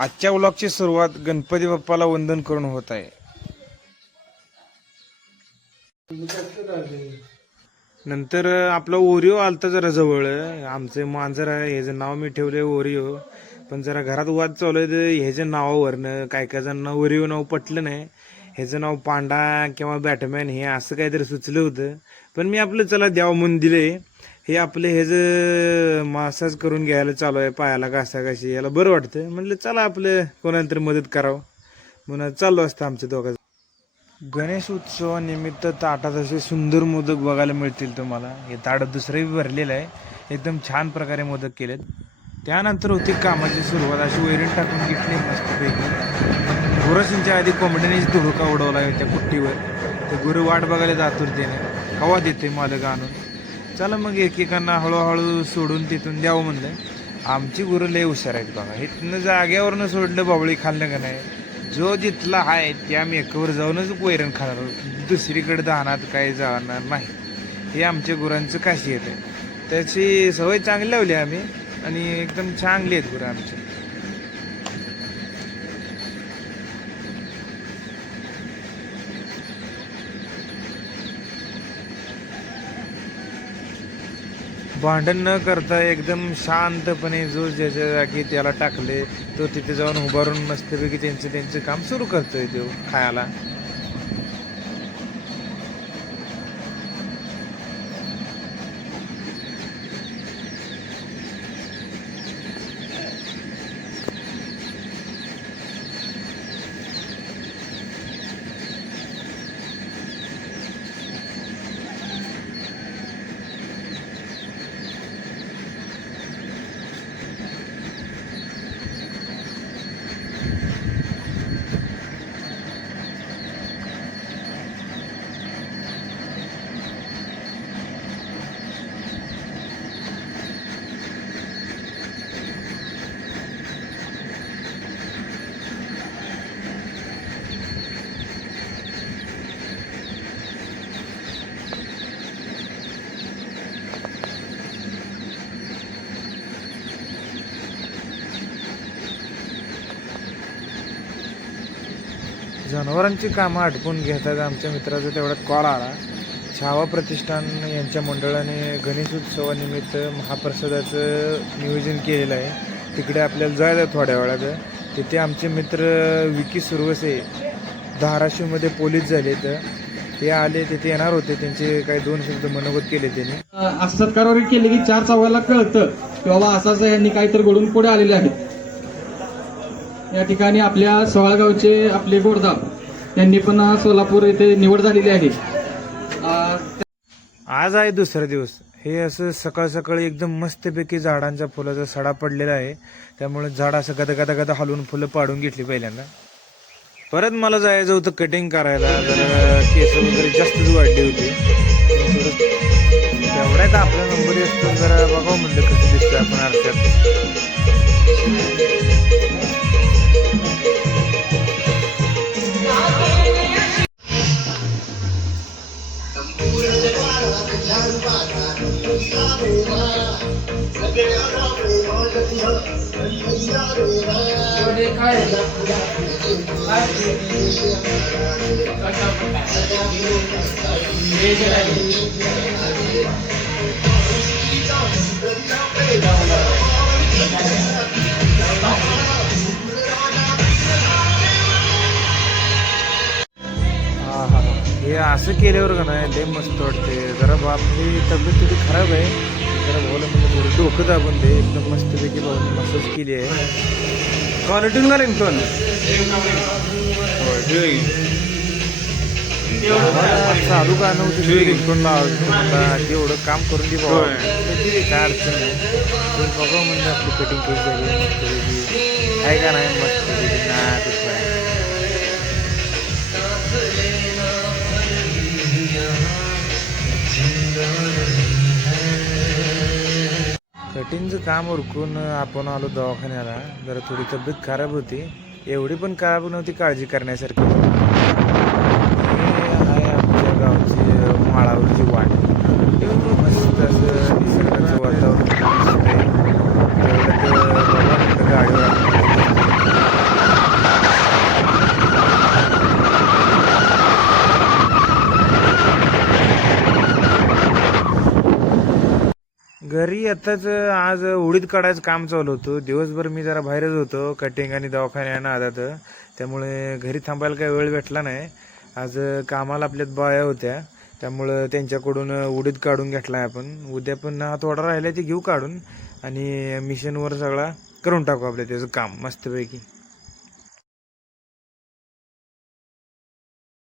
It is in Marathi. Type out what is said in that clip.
आजच्या व्लॉगची सुरुवात गणपती बाप्पाला वंदन करून होत आहे. नंतर आपला ओरिओ आलता जरा जवळ. आमचे मांजर आहे ह्याचं नाव मी ठेवलंय ओरिओ. पण जरा घरात वाद चालू आहे तर ह्याच्या नावावरनं काय काय जणांना ओरिओ नाव पटलं नाही. ह्याचं नाव पांडा किंवा बॅटमॅन हे असं काहीतरी सुचलं होतं. पण मी आपलं चला द्याव म्हणून दिले हे आपले ह्याचं मासाज करून घ्यायला चालू आहे पायाला घासा याला बरं वाटतं म्हटलं चला आपलं कोणाला तरी मदत करावं. म्हणून चालू असतं आमचं दोघांचं. गणेश उत्सवानिमित्त ताटात असे सुंदर मोदक बघायला मिळतील तुम्हाला. हे ताट दुसरंही भरलेलं आहे. एकदम छान प्रकारे मोदक केलेत. त्यानंतर होती कामाची सुरुवात. अशी वैरण टाकून घेतली मस्तपैकी. गुरसिंच्या आधी कोंबड्यानेच धुडका उडवला आहे त्या कुट्टीवर. ते गुरु वाट बघायला जातुरतेने हवा देते मालक आणून. चला मग एकेकांना हळूहळू सोडून तिथून द्यावं म्हणलं आमची गुरु लय हुशार आहेत बघा. इथनं जाग्यावरनं सोडलं बावळी खाल्लं का नाही? जो जिथला आहे ते आम्ही एकावर जाऊनच वैरण खाणार दुसरीकडे दहानात काही जाणार नाही. हे आमच्या गुरांचं खासियत आहे. त्याची सवय चांगली लावली आम्ही आणि एकदम चांगली आहेत गुरं आमची भांडण न करता एकदम शांतपणे जो ज्याच्या जागी त्याला टाकले तो तिथे जाऊन उभारून मस्तपैकी त्यांचं त्यांचं काम सुरू करतोय तो खायला. जनावरांची कामं आटपून घेतात. आमच्या मित्राचा तेवढ्यात कॉल आला. छावा प्रतिष्ठान यांच्या मंडळाने गणेश उत्सवानिमित्त महाप्रसादाचं नियोजन केलेलं आहे. तिकडे आपल्याला जायचं थोड्या वेळात. तिथे आमचे मित्र विकी सुरवसे धाराशिवमध्ये पोलीस झाले तर ते आले तिथे येणार होते. त्यांचे काही दोन शब्द मनोगत केले त्यांनी. असं सत्कारवर केले की चार चौघाला कळतं. की बाबा असं यांनी काहीतरी घडून पुढे आलेले आहेत. या ठिकाणी आपल्या सोळागावचे आपले गोडदाब यांनी पण सोलापूर येथे निवड झालेली आहे. आज आहे दुसरा दिवस. हे असं सकाळ सकाळी एकदम मस्तपैकी झाडांच्या फुलाचा सडा पडलेला आहे. त्यामुळे झाड असं गदा गदा गदा हलवून फुलं पाडून घेतली पहिल्यांदा. परत मला जायचं होतं कटिंग करायला. जरा केस वगैरे जास्तच वाढली होती. थोडं तेवढ्यात आपला नंबर असतो जरा बघा म्हणलं कसं दिसतं आपण आरशात. हे असं केल्यावर का नाही लय मस्त वाटते जरा बापली तब्येत थोडी खराब आहे. डोकं दाबून दे एकदम मस्तपैकी भाऊनी मसाज केली आहे. क्वालिटी घालेन पण चालू गाणं होतं ते? रिंगटोन तेवढं काम करून दे आहे काय अडचण नाही. बघा म्हणजे आपली कटिंग केस झाली मस्तपैकी. आहे का नाही मस्तपैकी? कटिंगचं काम उरकून आपण आलो दवाखान्याला. जरा थोडी तब्येत खराब होती. एवढी पण खराब नव्हती काळजी करण्यासारखी. हे आहे आमच्या गावची माळावरची वाट एवढं मस्त असं निसर्गाचं वातावरण दिसतंय. तेवढ्यात, अं, बाबा म्हणलं गाडीवर घरी आताच आज उडीद काढायचं काम चालू होतं. दिवसभर मी जरा बाहेरच होतो कटिंग आणि दवाखान्यानं आदात. त्यामुळे घरी थांबायला काही वेळ भेटला नाही. आज कामाला आपल्यात बाया होत्या. त्यामुळं त्यांच्याकडून उडीद काढून घेतलाय आपण. उद्या पण हा थोडा राहिला ते घेऊ काढून. आणि मिशनवर सगळा करून टाकू आपल्या त्याचं काम मस्तपैकी.